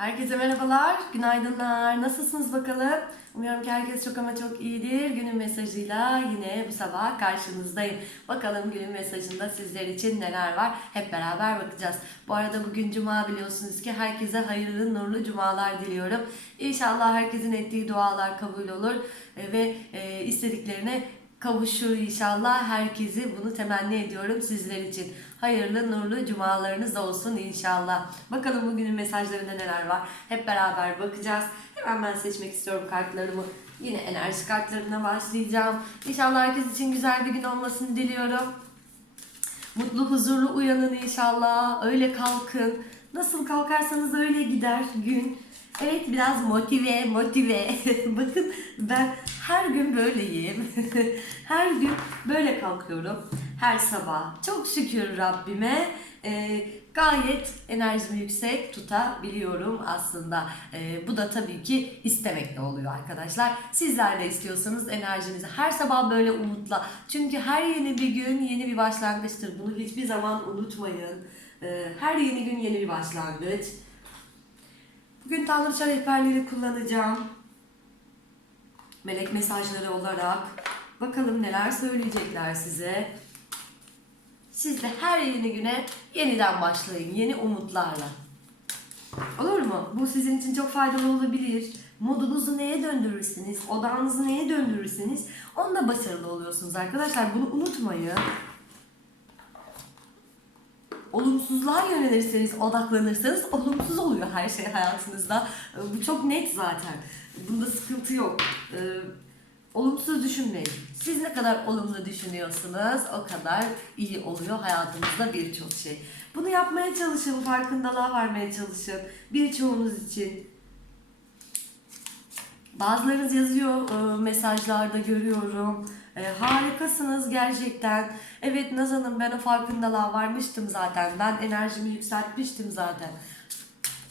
Herkese merhabalar, günaydınlar. Nasılsınız bakalım? Umuyorum ki herkes çok ama çok iyidir. Günün mesajıyla yine bu sabah karşınızdayım. Bakalım günün mesajında sizler için neler var? Hep beraber bakacağız. Bu arada bugün cuma biliyorsunuz ki herkese hayırlı, nurlu cumalar diliyorum. İnşallah herkesin ettiği dualar kabul olur e, ve e, istediklerine kavuşur inşallah. Herkesi bunu temenni ediyorum sizler için. Hayırlı nurlu cumalarınız olsun inşallah. Bakalım bugünün mesajlarında neler var. Hep beraber bakacağız. Hemen ben seçmek istiyorum kartlarımı. Yine enerji kartlarına başlayacağım. İnşallah herkes için güzel bir gün olmasını diliyorum. Mutlu, huzurlu uyanın inşallah. Öyle kalkın. Nasıl kalkarsanız öyle gider gün. Evet biraz motive, motive. Bakın ben her gün böyleyim. her gün böyle kalkıyorum. Her sabah. Çok şükür Rabbime. Ee, gayet enerjimi yüksek tutabiliyorum aslında. Ee, bu da tabii ki istemekle oluyor arkadaşlar. Sizler de istiyorsanız enerjinizi her sabah böyle umutla. Çünkü her yeni bir gün yeni bir başlangıçtır. Bunu hiçbir zaman unutmayın. Ee, her yeni gün yeni bir başlangıç. Bugün Tanrıça rehberleri kullanacağım. Melek mesajları olarak. Bakalım neler söyleyecekler size. Siz de her yeni güne yeniden başlayın. Yeni umutlarla. Olur mu? Bu sizin için çok faydalı olabilir. Modunuzu neye döndürürsünüz, odağınızı neye döndürürsünüz, onda başarılı oluyorsunuz arkadaşlar. Bunu unutmayın. Olumsuzluğa yönelirseniz, odaklanırsanız olumsuz oluyor her şey hayatınızda. Ee, Bu çok net zaten. Bunda sıkıntı yok. Ee, Olumsuz düşünmeyin. Siz ne kadar olumlu düşünüyorsunuz o kadar iyi oluyor hayatınızda birçok şey. Bunu yapmaya çalışın, farkındalığa varmaya çalışın. Birçoğunuz için. Bazılarınız yazıyor e, mesajlarda görüyorum. E, harikasınız gerçekten. Evet Naz Hanım ben o farkındalığa varmıştım zaten. Ben enerjimi yükseltmiştim zaten.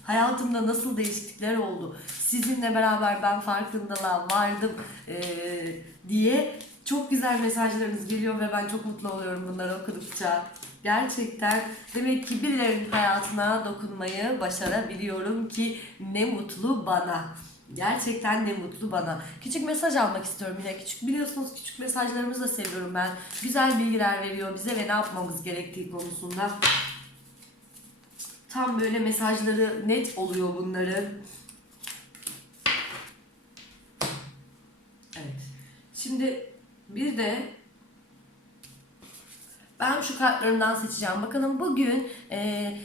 Hayatımda nasıl değişiklikler oldu. Sizinle beraber ben farkındalığa vardım e, diye çok güzel mesajlarınız geliyor ve ben çok mutlu oluyorum bunları okudukça. Gerçekten demek ki birilerinin hayatına dokunmayı başarabiliyorum ki ne mutlu bana. Gerçekten ne mutlu bana. Küçük mesaj almak istiyorum yine. Küçük biliyorsunuz küçük mesajlarımızı da seviyorum ben. Güzel bilgiler veriyor bize ve ne yapmamız gerektiği konusunda. Tam böyle mesajları net oluyor bunların. Evet. Şimdi bir de ben şu kartlarından seçeceğim. Bakalım bugün e,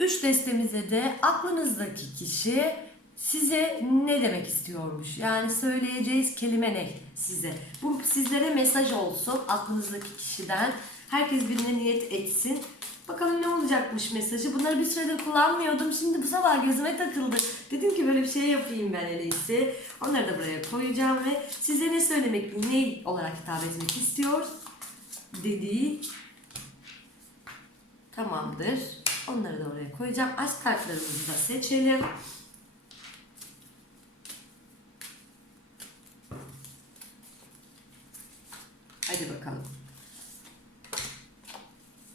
üç destemize de aklınızdaki kişi size ne demek istiyormuş? Yani söyleyeceğiz kelime ne size? Bu sizlere mesaj olsun aklınızdaki kişiden. Herkes birine niyet etsin. Bakalım ne olacakmış mesajı. Bunları bir süredir kullanmıyordum. Şimdi bu sabah gözüme takıldı. Dedim ki böyle bir şey yapayım ben en iyisi. Onları da buraya koyacağım ve size ne söylemek, ne olarak hitap etmek istiyor dediği tamamdır. Onları da oraya koyacağım. Aşk kartlarımızı da seçelim. Hadi bakalım.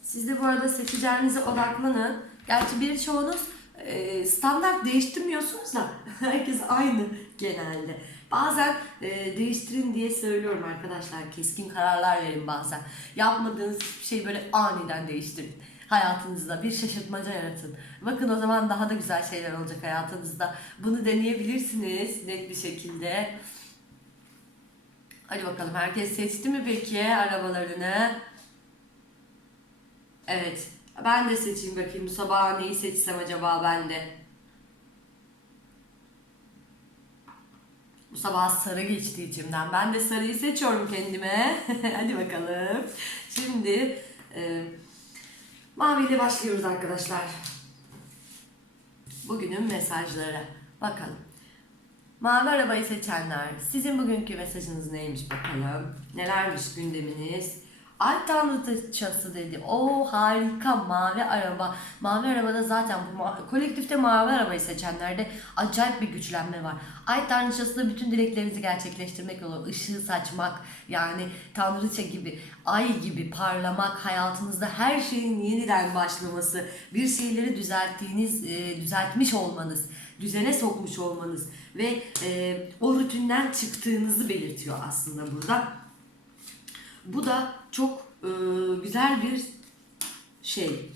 Siz de bu arada seçeceğinize odaklanın. Gerçi birçoğunuz e, standart değiştirmiyorsunuz da herkes aynı genelde. Bazen e, değiştirin diye söylüyorum arkadaşlar. Keskin kararlar verin bazen. Yapmadığınız şey böyle aniden değiştirin. Hayatınızda bir şaşırtmaca yaratın. Bakın o zaman daha da güzel şeyler olacak hayatınızda. Bunu deneyebilirsiniz net bir şekilde. Hadi bakalım herkes seçti mi peki arabalarını? Evet. Ben de seçeyim bakayım bu sabah neyi seçsem acaba ben de. Bu sabah sarı geçti içimden. Ben de sarıyı seçiyorum kendime. Hadi bakalım. Şimdi e, maviyle başlıyoruz arkadaşlar. Bugünün mesajları. Bakalım. Mavi arabayı seçenler, sizin bugünkü mesajınız neymiş bakalım? Nelermiş gündeminiz? Ay tanrıçası dedi. O harika mavi araba. Mavi arabada zaten bu ma- kolektifte mavi arabayı seçenlerde acayip bir güçlenme var. Ay tanrıçası da bütün dileklerinizi gerçekleştirmek yolu. Işığı saçmak yani tanrıça gibi, ay gibi parlamak, hayatınızda her şeyin yeniden başlaması, bir şeyleri düzelttiğiniz, e, düzeltmiş olmanız, düzene sokmuş olmanız ve e, o rutinden çıktığınızı belirtiyor aslında burada. Bu da çok e, güzel bir şey.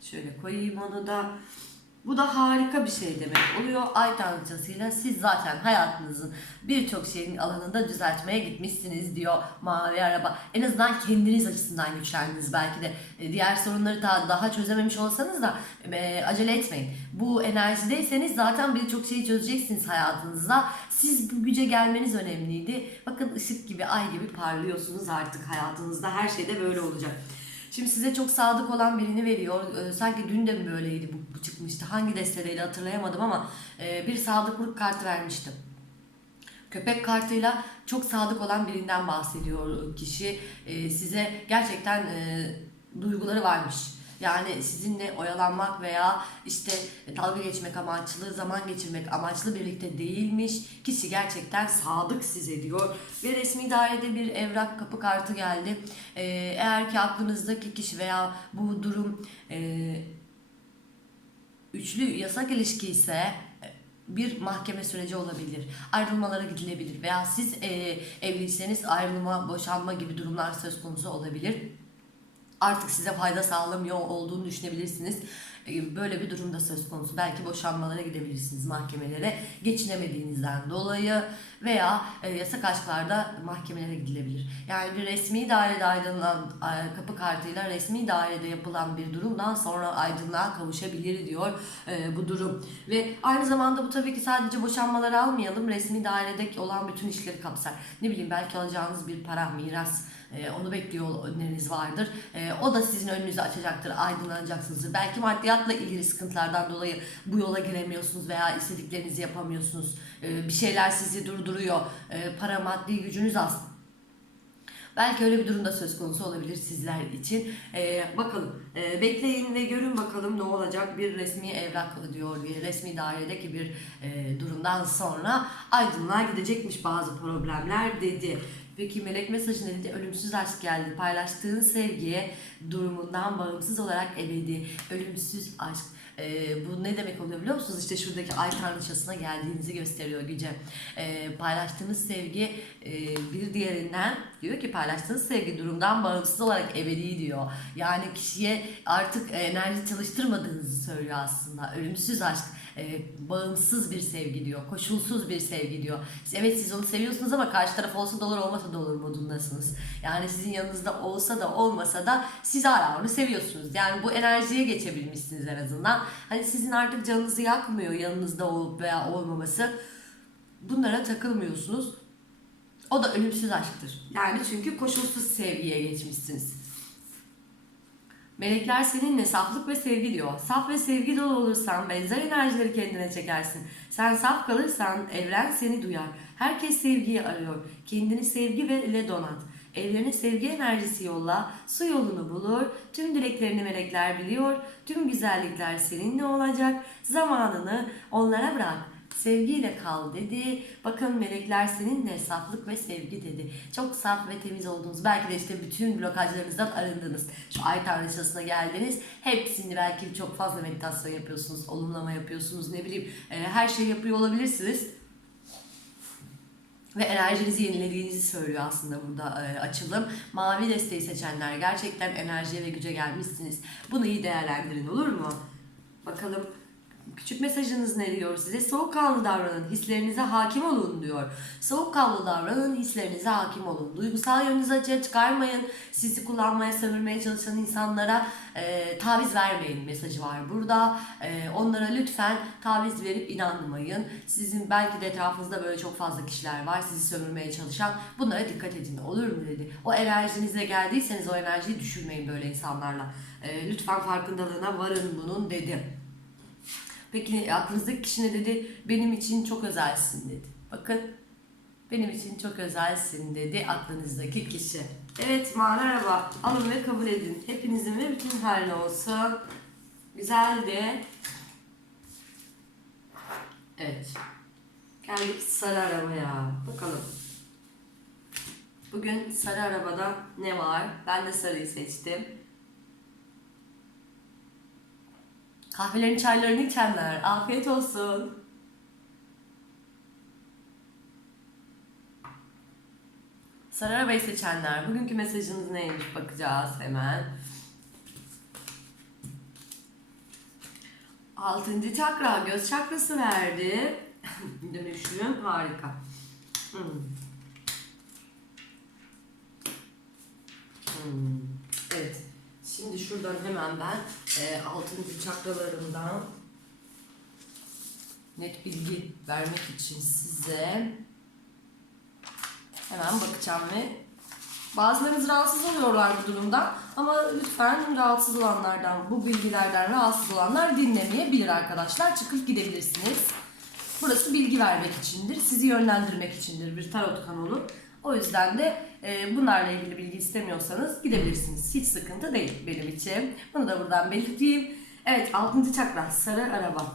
Şöyle koyayım onu da. Bu da harika bir şey demek oluyor. Ay tanrıçasıyla siz zaten hayatınızın birçok şeyin alanında düzeltmeye gitmişsiniz diyor mavi araba. En azından kendiniz açısından güçlendiniz belki de. E, Diğer sorunları daha, daha çözememiş olsanız da e, acele etmeyin. Bu enerjideyseniz zaten birçok şeyi çözeceksiniz hayatınızda. Siz bu güce gelmeniz önemliydi. Bakın ışık gibi, ay gibi parlıyorsunuz artık hayatınızda. Her şeyde böyle olacak. Şimdi size çok sadık olan birini veriyor. Ee, sanki dün de mi böyleydi bu, bu çıkmıştı. Hangi destedeydi hatırlayamadım ama e, bir sadıklık kartı vermiştim. Köpek kartıyla çok sadık olan birinden bahsediyor kişi. Ee, size gerçekten e, duyguları varmış. Yani sizinle oyalanmak veya işte dalga geçmek amaçlı, zaman geçirmek amaçlı birlikte değilmiş. Kişi gerçekten sadık size diyor. Ve resmi dairede bir evrak kapı kartı geldi. Ee, eğer ki aklınızdaki kişi veya bu durum e, üçlü yasak ilişki ise e, bir mahkeme süreci olabilir. Ayrılmalara gidilebilir veya siz e, evliyseniz ayrılma, boşanma gibi durumlar söz konusu olabilir. Artık size fayda sağlamıyor olduğunu düşünebilirsiniz. E, Böyle bir durumda söz konusu. Belki boşanmalara gidebilirsiniz mahkemelere geçinemediğinizden dolayı veya e, yasak aşklarda mahkemelere gidilebilir. Yani bir resmi dairede aydınlanan e, kapı kartıyla resmi dairede yapılan bir durumdan sonra aydınlığa kavuşabilir diyor e, bu durum. Ve aynı zamanda bu tabii ki sadece boşanmaları almayalım. Resmi dairede olan bütün işleri kapsar. Ne bileyim belki alacağınız bir para, miras, e, onu bekliyor önleriniz vardır. E, o da sizin önünüzü açacaktır, aydınlanacaksınızdır. Belki maddiyatla ilgili sıkıntılardan dolayı bu yola giremiyorsunuz veya istediklerinizi yapamıyorsunuz. E, bir şeyler sizi durduruyor. Para maddi gücünüz az. Belki öyle bir durumda söz konusu olabilir sizler için. Ee, bakalım Ee, bekleyin ve görün bakalım ne olacak bir resmi evrak diyor diye resmi dairedeki bir e, durumdan sonra aydınlığa gidecekmiş bazı problemler dedi. Peki melek mesajı ne dedi? Ölümsüz aşk geldi. Paylaştığın sevgiye durumundan bağımsız olarak ebedi. Ölümsüz aşk. Ee, bu ne demek oluyor biliyor musunuz? İşte şuradaki ay tanrıçasına geldiğinizi gösteriyor güce. Ee, paylaştığınız sevgi e, bir diğerinden diyor ki paylaştığınız sevgi durumdan bağımsız olarak ebedi diyor. Yani kişiye artık enerji çalıştırmadığınızı söylüyor aslında. Ölümsüz aşk e, bağımsız bir sevgi diyor. Koşulsuz bir sevgi diyor. Evet siz onu seviyorsunuz ama karşı taraf olsa da olur olmasa da olur modundasınız. Yani sizin yanınızda olsa da olmasa da siz hala onu seviyorsunuz. Yani bu enerjiye geçebilmişsiniz en azından. Hani sizin artık canınızı yakmıyor yanınızda olup veya olmaması. Bunlara takılmıyorsunuz. O da ölümsüz aşktır. Yani çünkü koşulsuz sevgiye geçmişsiniz. Melekler seninle saflık ve sevgi diyor. Saf ve sevgi dolu olursan benzer enerjileri kendine çekersin. Sen saf kalırsan evren seni duyar. Herkes sevgiyi arıyor. Kendini sevgi ve ile donat. Evrene sevgi enerjisi yolla, su yolunu bulur, tüm dileklerini melekler biliyor, tüm güzellikler seninle olacak, zamanını onlara bırak. Sevgiyle kal dedi. Bakın melekler seninle saflık ve sevgi dedi. Çok saf ve temiz oldunuz. Belki de işte bütün blokajlarınızdan arındınız. Şu ay tanrıçasına geldiniz. Hepsini belki çok fazla meditasyon yapıyorsunuz. Olumlama yapıyorsunuz. Ne bileyim e, her şeyi yapıyor olabilirsiniz. Ve enerjinizi yenilediğinizi söylüyor aslında burada e, açılım. Mavi desteği seçenler gerçekten enerjiye ve güce gelmişsiniz. Bunu iyi değerlendirin olur mu? Bakalım Küçük mesajınız ne diyor size? Soğukkanlı davranın, hislerinize hakim olun diyor. Soğukkanlı davranın, hislerinize hakim olun. Duygusal yönünüzü açığa çıkarmayın. Sizi kullanmaya, sömürmeye çalışan insanlara e, taviz vermeyin mesajı var burada. E, onlara lütfen taviz verip inanmayın. Sizin belki de etrafınızda böyle çok fazla kişiler var sizi sömürmeye çalışan. Bunlara dikkat edin olur mu dedi. O enerjinize geldiyseniz o enerjiyi düşürmeyin böyle insanlarla. E, lütfen farkındalığına varın bunun dedi. Peki aklınızdaki kişi ne dedi? Benim için çok özelsin dedi. Bakın benim için çok özelsin dedi aklınızdaki kişi. Evet araba alın ve kabul edin. Hepinizin ve bütün haline olsun. Güzeldi. Evet. Geldik sarı arabaya. Bakalım. Bugün sarı arabada ne var? Ben de sarıyı seçtim. Kahvelerini çaylarını içenler. Afiyet olsun. Sarı arabayı seçenler. Bugünkü mesajınız neymiş bakacağız hemen. Altıncı çakra göz çakrası verdi. Dönüşüm harika. Hmm. Hmm. Evet. Şimdi şuradan hemen ben e, altıncı çakralarımdan net bilgi vermek için size hemen bakacağım ve bazılarınız rahatsız oluyorlar bu durumdan ama lütfen rahatsız olanlardan, bu bilgilerden rahatsız olanlar dinlemeyebilir arkadaşlar. Çıkıp gidebilirsiniz. Burası bilgi vermek içindir, sizi yönlendirmek içindir bir tarot kanalı. O yüzden de e, bunlarla ilgili bilgi istemiyorsanız gidebilirsiniz. Hiç sıkıntı değil benim için. Bunu da buradan belirteyim. Evet 6. çakra sarı araba.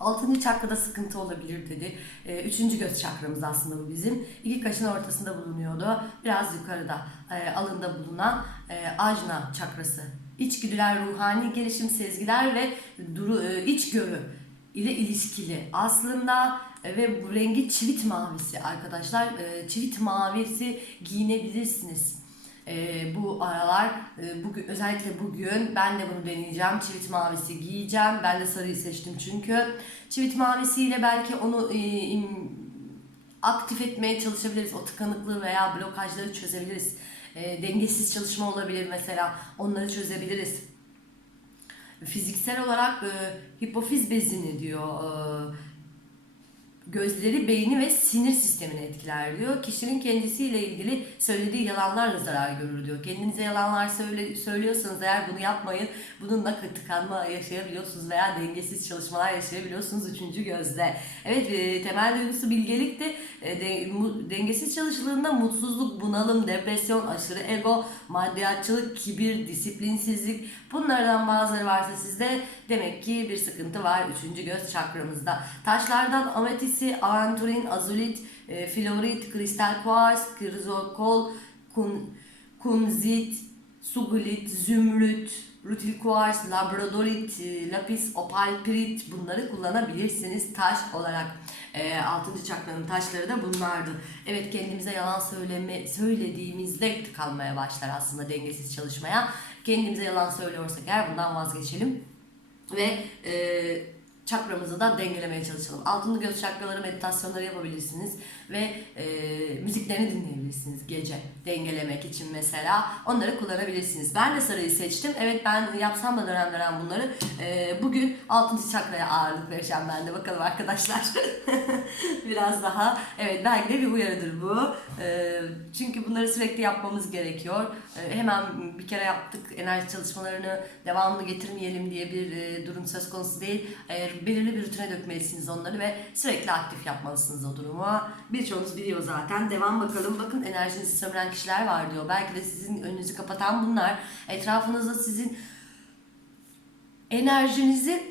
Altıncı çakrada sıkıntı olabilir dedi. Ee, üçüncü göz çakramız aslında bu bizim. İki kaşın ortasında bulunuyordu. Biraz yukarıda e, alında bulunan e, ajna çakrası. İçgüdüler, ruhani gelişim, sezgiler ve duru, e, içgörü ile ilişkili. Aslında e, ve bu rengi çivit mavisi arkadaşlar. E, çivit mavisi giyinebilirsiniz. Ee, bu aralar e, bugün özellikle bugün ben de bunu deneyeceğim. Çivit mavisi giyeceğim. Ben de sarıyı seçtim çünkü. Çivit mavisiyle belki onu e, aktif etmeye çalışabiliriz. O tıkanıklığı veya blokajları çözebiliriz. E, dengesiz çalışma olabilir mesela. Onları çözebiliriz. Fiziksel olarak e, hipofiz bezini diyor. E, gözleri, beyni ve sinir sistemini etkiler diyor. Kişinin kendisiyle ilgili söylediği yalanlarla zarar görür diyor. Kendinize yalanlar söyle, söylüyorsanız eğer bunu yapmayın. Bununla tıkanma yaşayabiliyorsunuz veya dengesiz çalışmalar yaşayabiliyorsunuz üçüncü gözde. Evet e, temel duygusu bilgelikti. E, de, mu, dengesiz çalışıldığında mutsuzluk, bunalım, depresyon, aşırı ego, maddiyatçılık, kibir, disiplinsizlik bunlardan bazıları varsa sizde demek ki bir sıkıntı var üçüncü göz çakramızda. Taşlardan ametisi, aventurin, azulit, e, florit, kristal kuars, krizokol, kun, kunzit, sugulit, zümrüt, rutil kuars, labradorit, e, lapis, opal, pirit bunları kullanabilirsiniz taş olarak. E, 6. çakranın taşları da bunlardı. Evet kendimize yalan söyleme söylediğimizde tıkanmaya başlar aslında dengesiz çalışmaya. Kendimize yalan söylüyorsak eğer bundan vazgeçelim ve e, çakramızı da dengelemeye çalışalım. Altıncı göz çakraları meditasyonları yapabilirsiniz ve e, müziklerini dinleyebilirsiniz gece dengelemek için mesela. Onları kullanabilirsiniz. Ben de sarıyı seçtim. Evet ben yapsam da dönem dönem bunları. E, bugün altıncı çakraya ağırlık vereceğim ben de. Bakalım arkadaşlar. Biraz daha. Evet belki de bir uyarıdır bu. E, çünkü bunları sürekli yapmamız gerekiyor. E, hemen bir kere yaptık enerji çalışmalarını devamlı getirmeyelim diye bir e, durum söz konusu değil. E, belirli bir rutine dökmelisiniz onları ve sürekli aktif yapmalısınız o durumu. Birçoğunuz biliyor zaten. Devam bakalım. Bakın enerjinizi sömüren kişiler var diyor. Belki de sizin önünüzü kapatan bunlar. Etrafınızda sizin enerjinizi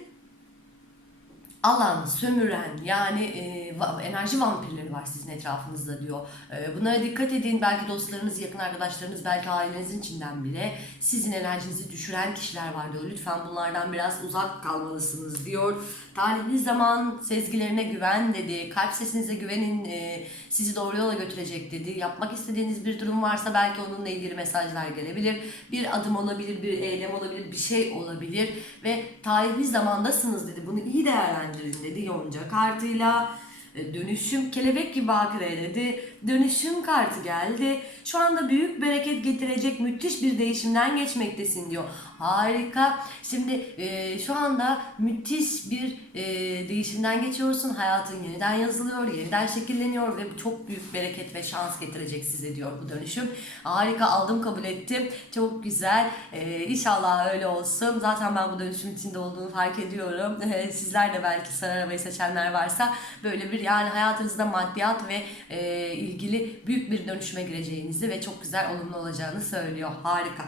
alan, sömüren yani e, enerji vampirleri var sizin etrafınızda diyor. E, bunlara dikkat edin. Belki dostlarınız, yakın arkadaşlarınız, belki ailenizin içinden bile sizin enerjinizi düşüren kişiler var diyor. Lütfen bunlardan biraz uzak kalmalısınız diyor. Talihli zaman sezgilerine güven dedi. Kalp sesinize güvenin. e, sizi doğru yola götürecek dedi. Yapmak istediğiniz bir durum varsa belki onunla ilgili mesajlar gelebilir. Bir adım olabilir, bir eylem olabilir, bir şey olabilir ve talihli zamandasınız dedi. Bunu iyi değerlendirin dedi Yonca kartıyla. E, Dönüşüm kelebek gibi akre dedi. Dönüşüm kartı geldi. Şu anda büyük bereket getirecek müthiş bir değişimden geçmektesin diyor. Harika. Şimdi e, şu anda müthiş bir e, değişimden geçiyorsun. Hayatın yeniden yazılıyor, yeniden şekilleniyor ve bu çok büyük bereket ve şans getirecek size diyor bu dönüşüm. Harika aldım kabul ettim. Çok güzel. E, inşallah öyle olsun. Zaten ben bu dönüşüm içinde olduğunu fark ediyorum. E, sizler de belki sarı arabayı seçenler varsa böyle bir yani hayatınızda maddiyat ve e, ilgili büyük bir dönüşüme gireceğinizi ve çok güzel olumlu olacağını söylüyor. Harika.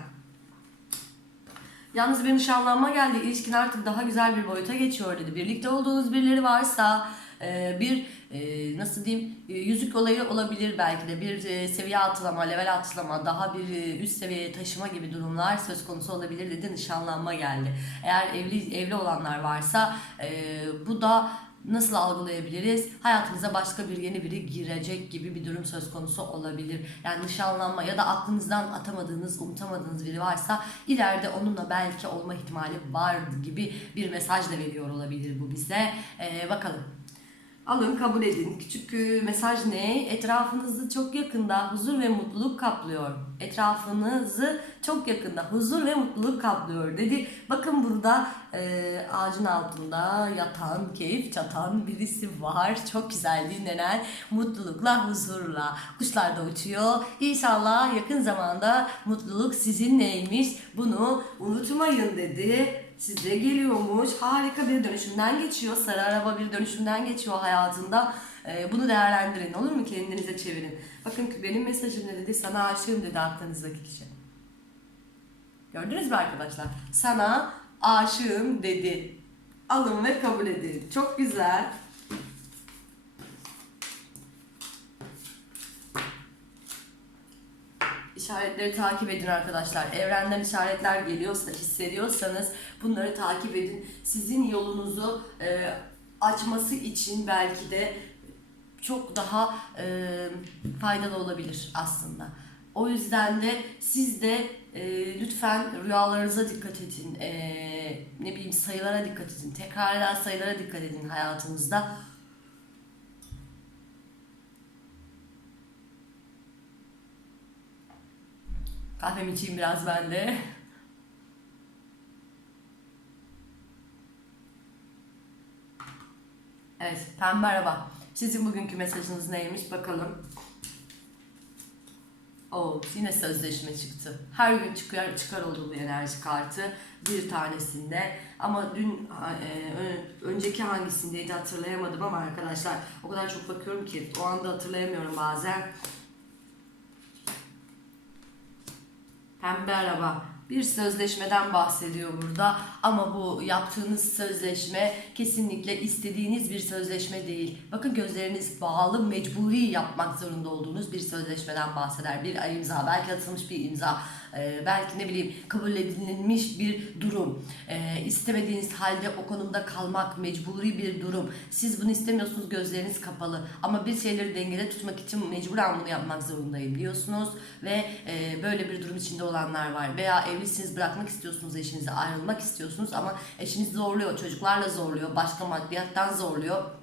Yalnız bir nişanlanma geldi. İlişkin artık daha güzel bir boyuta geçiyor dedi. Birlikte olduğunuz birileri varsa e, bir e, nasıl diyeyim e, yüzük olayı olabilir belki de bir seviye atlama, level atlama, daha bir üst seviyeye taşıma gibi durumlar söz konusu olabilir dedi. Nişanlanma geldi. Eğer evli evli olanlar varsa bu da nasıl algılayabiliriz? Hayatınıza başka bir yeni biri girecek gibi bir durum söz konusu olabilir. Yani nişanlanma ya da aklınızdan atamadığınız, unutamadığınız biri varsa ileride onunla belki olma ihtimali var gibi bir mesaj da veriyor olabilir bu bize. Ee, bakalım. Alın kabul edin. Küçük e, mesaj ne? Etrafınızı çok yakında huzur ve mutluluk kaplıyor. Etrafınızı çok yakında huzur ve mutluluk kaplıyor dedi. Bakın burada e, ağacın altında yatan, keyif çatan birisi var. Çok güzel dinlenen mutlulukla, huzurla. Kuşlar da uçuyor. İnşallah yakın zamanda mutluluk sizinleymiş. Bunu unutmayın dedi. Size geliyormuş. Harika bir dönüşümden geçiyor. Sarı araba bir dönüşümden geçiyor hayatında. Ee, bunu değerlendirin olur mu? Kendinize çevirin. Bakın benim mesajım ne dedi? Sana aşığım dedi aklınızdaki kişi. Gördünüz mü arkadaşlar? Sana aşığım dedi. Alın ve kabul edin. Çok güzel. İşaretleri takip edin arkadaşlar. Evrenden işaretler geliyorsa, hissediyorsanız bunları takip edin. Sizin yolunuzu e, açması için belki de çok daha e, faydalı olabilir aslında. O yüzden de siz de e, lütfen rüyalarınıza dikkat edin. E, ne bileyim sayılara dikkat edin. Tekrar eden sayılara dikkat edin hayatınızda. Kahvemi içeyim biraz ben de. Evet, pembe araba. Sizin bugünkü mesajınız neymiş bakalım. Oo, yine sözleşme çıktı. Her gün çıkar, çıkar olduğu bir enerji kartı bir tanesinde. Ama dün e, önceki hangisindeydi hatırlayamadım ama arkadaşlar o kadar çok bakıyorum ki o anda hatırlayamıyorum bazen. Pembe araba bir sözleşmeden bahsediyor burada ama bu yaptığınız sözleşme kesinlikle istediğiniz bir sözleşme değil. Bakın gözleriniz bağlı mecburi yapmak zorunda olduğunuz bir sözleşmeden bahseder. Bir imza belki atılmış bir imza e, belki ne bileyim kabul edilmiş bir durum. E, istemediğiniz halde o konumda kalmak mecburi bir durum. Siz bunu istemiyorsunuz gözleriniz kapalı ama bir şeyleri dengede tutmak için mecburen bunu yapmak zorundayım diyorsunuz ve e, böyle bir durum içinde olanlar var veya evlisiniz bırakmak istiyorsunuz eşinizi ayrılmak istiyorsunuz ama eşiniz zorluyor çocuklarla zorluyor başka maddiyattan zorluyor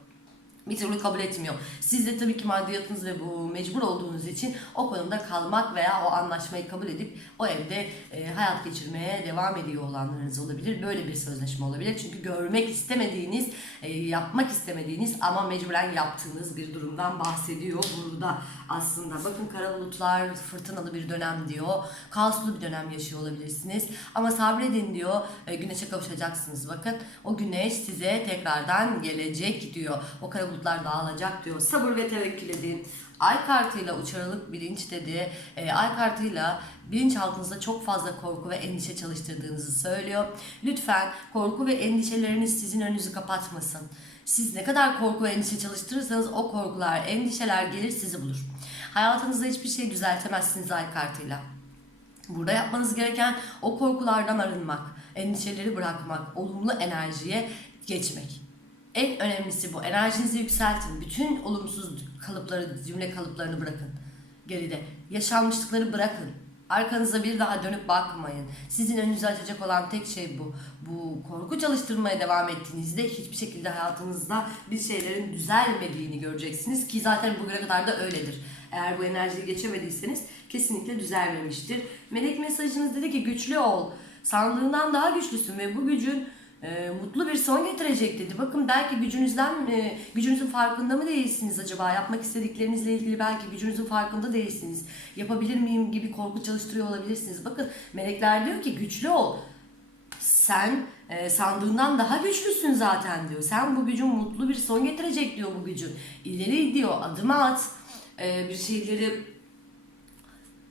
bir türlü kabul etmiyor. Siz de tabii ki maddiyatınız ve bu mecbur olduğunuz için o konumda kalmak veya o anlaşmayı kabul edip o evde e, hayat geçirmeye devam ediyor olanlarınız olabilir. Böyle bir sözleşme olabilir. Çünkü görmek istemediğiniz, e, yapmak istemediğiniz ama mecburen yaptığınız bir durumdan bahsediyor burada aslında. Bakın kara bulutlar fırtınalı bir dönem diyor. Kaoslu bir dönem yaşıyor olabilirsiniz. Ama sabredin diyor. E, güneşe kavuşacaksınız. Bakın o güneş size tekrardan gelecek diyor. O kara bulutlar dağılacak diyor. Sabır ve tevekkül edin. Ay kartıyla uçarılık bilinç dedi. E, ay kartıyla bilinçaltınızda çok fazla korku ve endişe çalıştırdığınızı söylüyor. Lütfen korku ve endişeleriniz sizin önünüzü kapatmasın. Siz ne kadar korku ve endişe çalıştırırsanız o korkular, endişeler gelir sizi bulur. Hayatınızda hiçbir şey düzeltemezsiniz ay kartıyla. Burada yapmanız gereken o korkulardan arınmak, endişeleri bırakmak, olumlu enerjiye geçmek. En önemlisi bu. Enerjinizi yükseltin. Bütün olumsuz kalıpları, cümle kalıplarını bırakın. Geride. Yaşanmışlıkları bırakın. Arkanıza bir daha dönüp bakmayın. Sizin önünüzü açacak olan tek şey bu. Bu korku çalıştırmaya devam ettiğinizde hiçbir şekilde hayatınızda bir şeylerin düzelmediğini göreceksiniz ki zaten bugüne kadar da öyledir. Eğer bu enerjiyi geçemediyseniz kesinlikle düzelmemiştir. Melek mesajınız dedi ki güçlü ol. Sandığından daha güçlüsün ve bu gücün e, mutlu bir son getirecek dedi. Bakın belki gücünüzden, e, gücünüzün farkında mı değilsiniz acaba? Yapmak istediklerinizle ilgili belki gücünüzün farkında değilsiniz. Yapabilir miyim gibi korku çalıştırıyor olabilirsiniz. Bakın melekler diyor ki güçlü ol. Sen e, sandığından daha güçlüsün zaten diyor. Sen bu gücün mutlu bir son getirecek diyor bu gücün. İleri diyor adım at. e, bir şeyleri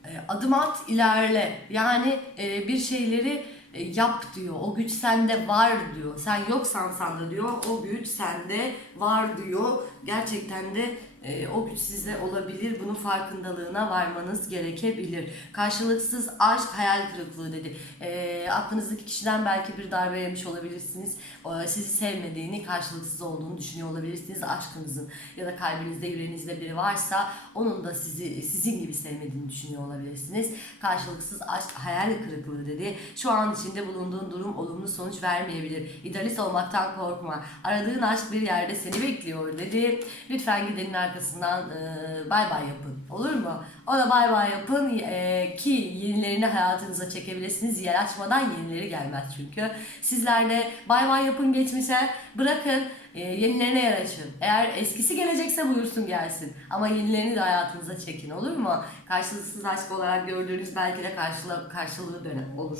e, adım at ilerle yani e, bir şeyleri yap diyor o güç sende var diyor. Sen yoksan sende diyor o güç sende var diyor. Gerçekten de e, o güç sizde olabilir bunun farkındalığına varmanız gerekebilir karşılıksız aşk hayal kırıklığı dedi e, aklınızdaki kişiden belki bir darbe yemiş olabilirsiniz E, sizi sevmediğini karşılıksız olduğunu düşünüyor olabilirsiniz aşkınızın ya da kalbinizde yüreğinizde biri varsa onun da sizi sizin gibi sevmediğini düşünüyor olabilirsiniz. Karşılıksız aşk hayal kırıklığı dedi. Şu an içinde bulunduğun durum olumlu sonuç vermeyebilir. İdealist olmaktan korkma. Aradığın aşk bir yerde seni bekliyor dedi. Lütfen gidenin arkasından e, bay bay yapın. Olur mu? Ona bay bay yapın e, ki yenilerini hayatınıza çekebilirsiniz. Yer açmadan yenileri gelmez çünkü. Sizler de bay bay yapın geçmişe. Bırakın e, yenilerine yer açın. Eğer eskisi gelecekse buyursun gelsin. Ama yenilerini de hayatınıza çekin olur mu? Karşılıksız aşk olarak gördüğünüz belki de karşılığı, karşılığı dönem olur.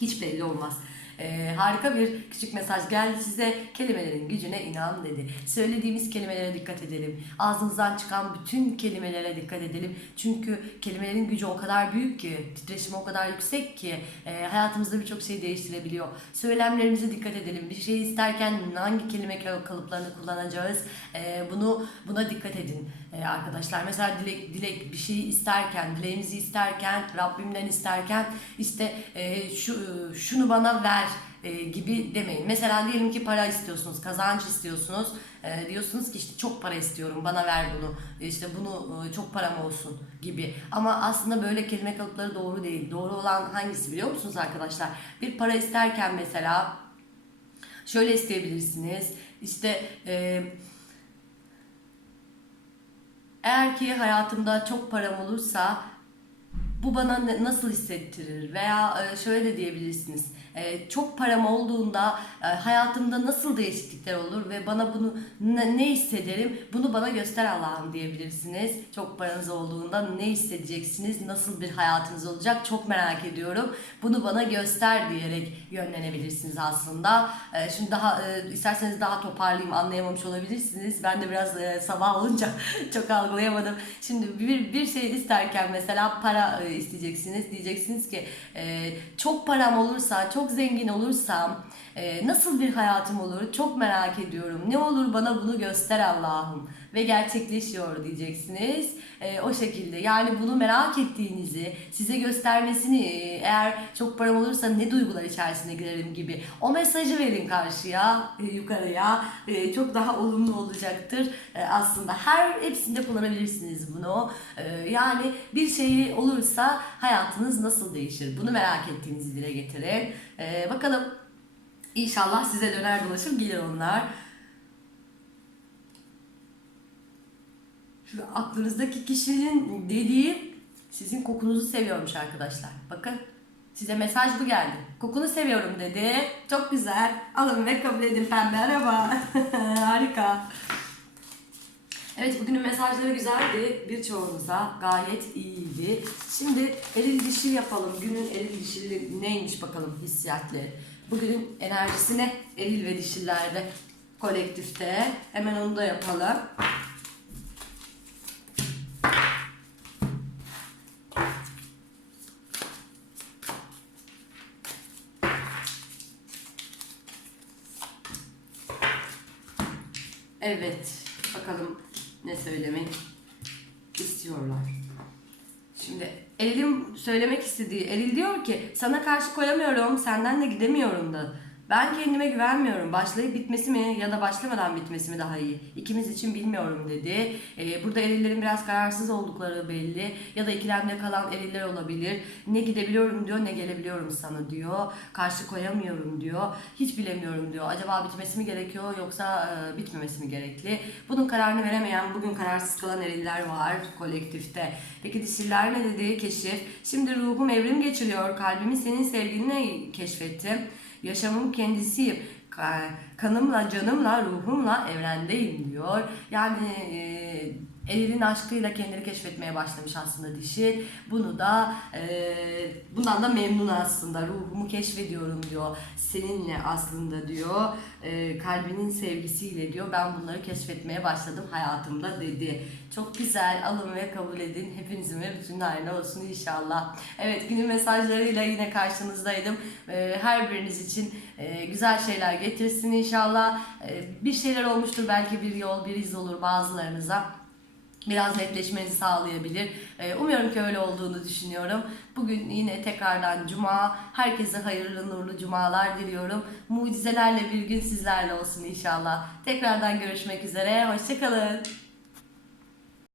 Hiç belli olmaz. Ee, harika bir küçük mesaj geldi size. Kelimelerin gücüne inan dedi. Söylediğimiz kelimelere dikkat edelim. Ağzımızdan çıkan bütün kelimelere dikkat edelim. Çünkü kelimelerin gücü o kadar büyük ki, titreşimi o kadar yüksek ki e, hayatımızda birçok şey değiştirebiliyor. Söylemlerimize dikkat edelim. Bir şey isterken hangi kelime kalıplarını kullanacağız? E, bunu buna dikkat edin e, arkadaşlar. Mesela dilek dilek bir şeyi isterken, dileğimizi isterken, Rabbimden isterken işte e, şu şunu bana ver e, gibi demeyin. Mesela diyelim ki para istiyorsunuz, kazanç istiyorsunuz. E, diyorsunuz ki işte çok para istiyorum, bana ver bunu. E, işte bunu e, çok param olsun gibi. Ama aslında böyle kelime kalıpları doğru değil. Doğru olan hangisi biliyor musunuz arkadaşlar? Bir para isterken mesela şöyle isteyebilirsiniz. İşte e, eğer ki hayatımda çok param olursa bu bana nasıl hissettirir veya e, şöyle de diyebilirsiniz. E, Çok param olduğunda e, hayatımda nasıl değişiklikler olur ve bana bunu ne, hissederim bunu bana göster Allah'ım diyebilirsiniz. Çok paranız olduğunda ne hissedeceksiniz, nasıl bir hayatınız olacak çok merak ediyorum. Bunu bana göster diyerek yönlenebilirsiniz aslında. E, Şimdi daha e, isterseniz daha toparlayayım anlayamamış olabilirsiniz. Ben de biraz e, sabah olunca çok algılayamadım. Şimdi bir, bir şey isterken mesela para isteyeceksiniz. Diyeceksiniz ki çok param olursa, çok zengin olursam e, nasıl bir hayatım olur çok merak ediyorum. Ne olur bana bunu göster Allah'ım ve gerçekleşiyor diyeceksiniz. E, o şekilde. Yani bunu merak ettiğinizi size göstermesini e, eğer çok param olursa ne duygular içerisine girerim gibi o mesajı verin karşıya e, yukarıya. E, çok daha olumlu olacaktır. E, aslında her hepsinde kullanabilirsiniz bunu. E, yani bir şeyi olursa hayatınız nasıl değişir? Bunu merak ettiğinizi dile getirin. E, bakalım. İnşallah size döner dolaşır gelir onlar. Şu aklınızdaki kişinin dediği sizin kokunuzu seviyormuş arkadaşlar. Bakın size mesaj bu geldi. Kokunu seviyorum dedi. Çok güzel. Alın ve kabul edin pembe araba. Harika. Evet bugünün mesajları güzeldi. Birçoğunuza gayet iyiydi. Şimdi eril dişil yapalım. Günün eril dişili neymiş bakalım hissiyatları. Bugünün enerjisi ne? Eril ve dişillerde kolektifte. Hemen onu da yapalım. Evet. Bakalım ne söylemek istiyorlar. Şimdi Eril'in söylemek istediği, Eril diyor ki sana karşı koyamıyorum, senden de gidemiyorum da. Ben kendime güvenmiyorum. Başlayıp bitmesi mi ya da başlamadan bitmesi mi daha iyi? İkimiz için bilmiyorum dedi. Ee, burada erillerin biraz kararsız oldukları belli. Ya da ikilemde kalan eriller olabilir. Ne gidebiliyorum diyor ne gelebiliyorum sana diyor. Karşı koyamıyorum diyor. Hiç bilemiyorum diyor. Acaba bitmesi mi gerekiyor yoksa e, bitmemesi mi gerekli? Bunun kararını veremeyen bugün kararsız kalan eriller var kolektifte. Peki dişiller ne dedi? Keşif. Şimdi ruhum evrim geçiriyor. Kalbimi senin sevginle keşfettim. yaşamım kendisi. Ka- Kanımla, canımla, ruhumla evrendeyim diyor. Yani e, Elin aşkıyla kendini keşfetmeye başlamış aslında dişi. Bunu da e, bundan da memnun aslında. Ruhumu keşfediyorum diyor. Seninle aslında diyor. e, kalbinin sevgisiyle diyor. Ben bunları keşfetmeye başladım hayatımda dedi. Çok güzel. Alın ve kabul edin. Hepinizin ve bütün aile olsun inşallah. Evet günün mesajlarıyla yine karşınızdaydım. E, her biriniz için e, güzel şeyler getirsin inşallah. E, bir şeyler olmuştur belki bir yol bir iz olur bazılarınıza biraz netleşmenizi sağlayabilir. Ee, Umuyorum ki öyle olduğunu düşünüyorum. Bugün yine tekrardan cuma. Herkese hayırlı nurlu cumalar diliyorum. Mucizelerle bir gün sizlerle olsun inşallah. Tekrardan görüşmek üzere. Hoşçakalın.